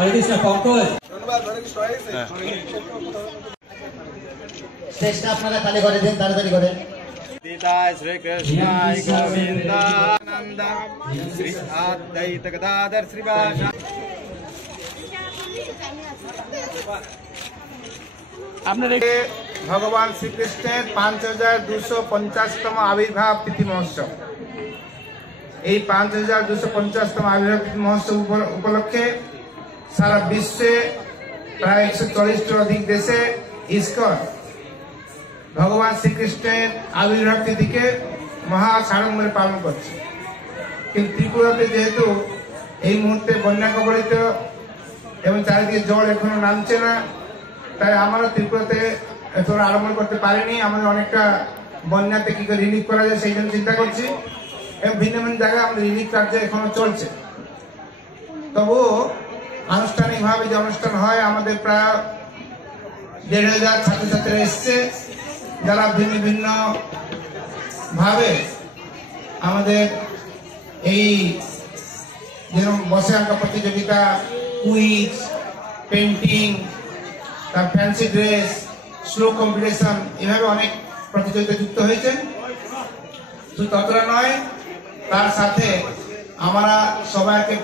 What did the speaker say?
হরে কৃষ্ণ পঙ্কজ চেষ্টা আপনারা তালি করে দিন, তাড়াতাড়ি করে। सीताय श्री कृष्णाय गोविंदानंद श्री अद्वैत गदाधर श्रीवास। भगवान श्री कृष्णের 5250তম আবির্ভাব তিথি মহোৎসব। এই 5250তম আবির্ভাব তিথি মহোৎসব উপলক্ষে সারা বিশ্বে প্রায় 140টির অধিক দেশে ইসকন ভগবান শ্রীকৃষ্ণের আবির্ভাব তিথিকে মহা সাড়ম্বরে পালন করছে। কিন্তু ত্রিপুরাতে যেহেতু এই মুহূর্তে বন্যা কবলিত এবং চারিদিকে জল এখনো নামছে না, তাই আমরা ত্রিপুরাতে তোরা আরম্ভ করতে পারিনি। আমাদের অনেকটা বন্যাতে কি করে রিলিফ করা যায় সেই জন্য চিন্তা করছি এবং ভিন্ন ভিন্ন জায়গায় আমাদের রিলিফ কার্য এখনো চলছে। তবুও আনুষ্ঠানিকভাবে যে অনুষ্ঠান হয়, আমাদের প্রায় 1,500 ছাত্রছাত্রীরা এসছে, যারা ভিন্ন ভিন্ন ভাবে আমাদের এই যেরকম বসে আঁকা প্রতিযোগিতা, কুইজ, পেন্টিং, তার ফ্যান্সি ড্রেস, শ্লোক কম্পিটিশন, এভাবে অনেক প্রতিযোগিতা যুক্ত হয়েছে। শুধু ততটা নয়, তার সাথে আমরা সবাইকে